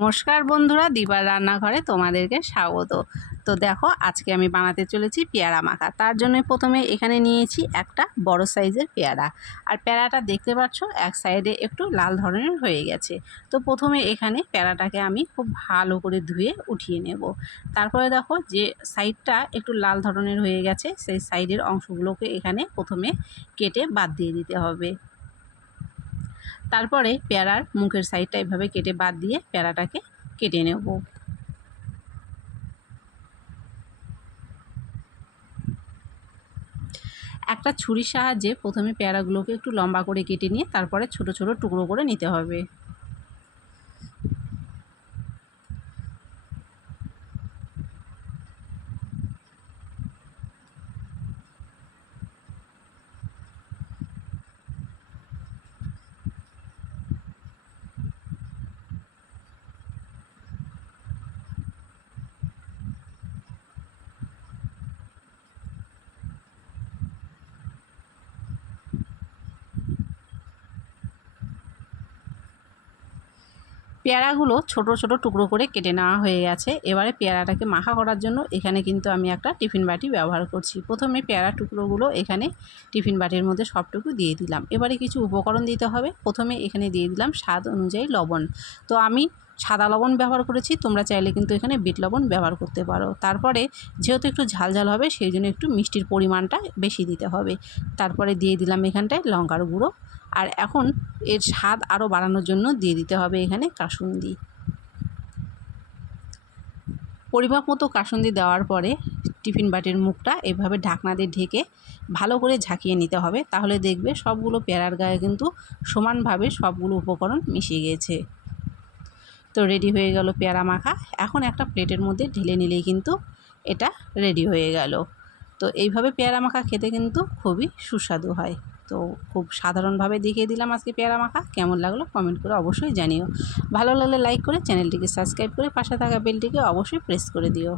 নমস্কার বন্ধুরা, দিবার রান্নাঘরে তোমাদেরকে স্বাগত। তো দেখো, আজকে আমি বানাতে চলেছি পেয়ারা মাখা। তার জন্য প্রথমে এখানে নিয়েছি একটা বড় সাইজের পেয়ারা। আর পেয়ারাটা দেখতে পাচ্ছ এক সাইডে একটু লাল ধরনের হয়ে গেছে। তো প্রথমে এখানে পেয়ারাটাকে আমি খুব ভালো করে ধুয়ে উঠিয়ে নেব। তারপরে দেখো যে সাইডটা একটু লাল ধরনের হয়ে গেছে, সেই সাইডের অংশগুলোকে এখানে প্রথমে কেটে বাদ দিয়ে দিতে হবে। তারপরে পেয়ারার মুখের সাইডটা এভাবে কেটে বাদ দিয়ে পেয়ারাটাকে কেটে নেব। একটা ছুরির সাহায্যে প্রথমে পেয়ারাগুলোকে একটু লম্বা করে কেটে নিয়ে তারপরে ছোট ছোট টুকরো করে নিতে হবে। পেয়ারাগুলো ছোট ছোট টুকরো করে কেটে নেওয়া হয়ে গেছে। এবারে পেয়ারাটাকে মাখা করার জন্য এখানে কিন্তু আমি একটা টিফিন বাটি ব্যবহার করছি। প্রথমে পেয়ারা টুকরোগুলো এখানে টিফিন বাটির মধ্যে সবটুকু দিয়ে দিলাম। এবারে কিছু উপকরণ দিতে হবে। প্রথমে এখানে দিয়ে দিলাম স্বাদ অনুযায়ী লবণ। তো আমি সাদা লবণ ব্যবহার করেছি, তোমরা চাইলে কিন্তু এখানে বিট লবণ ব্যবহার করতে পারো। তারপরে যেহেতু একটু ঝালঝাল হবে সেই জন্য একটু মিষ্টির পরিমাণটা বেশি দিতে হবে। তারপরে দিয়ে দিলাম এখানটায় লঙ্কার গুঁড়ো। আর এখন এর স্বাদ আরও বাড়ানোর জন্য দিয়ে দিতে হবে এখানে কাসুন্দি। পরিমাপ মতো কাসুন্দি দেওয়ার পরে টিফিন বাটির মুখটা এভাবে ঢাকনা দিয়ে ঢেকে ভালো করে ঝাঁকিয়ে নিতে হবে। তাহলে দেখবে সবগুলো পেয়ারার গায়ে কিন্তু সমানভাবে সবগুলো উপকরণ মিশে গেছে। তো রেডি হয়ে গেল পেয়ারা মাখা। এখন একটা প্লেটের মধ্যে ঢেলে নিলেই কিন্তু এটা রেডি হয়ে গেল। তো এইভাবে পেয়ারা মাখা খেতে কিন্তু খুবই সুস্বাদু হয়। তো খুব সাধারণভাবে দেখিয়ে দিলাম আজকে পেয়ারা মাখা। কেমন লাগলো কমেন্ট করে অবশ্যই জানিও। ভালো লাগলে লাইক করে চ্যানেলটিকে সাবস্ক্রাইব করে পাশে থাকা বেলটিকে অবশ্যই প্রেস করে দিও।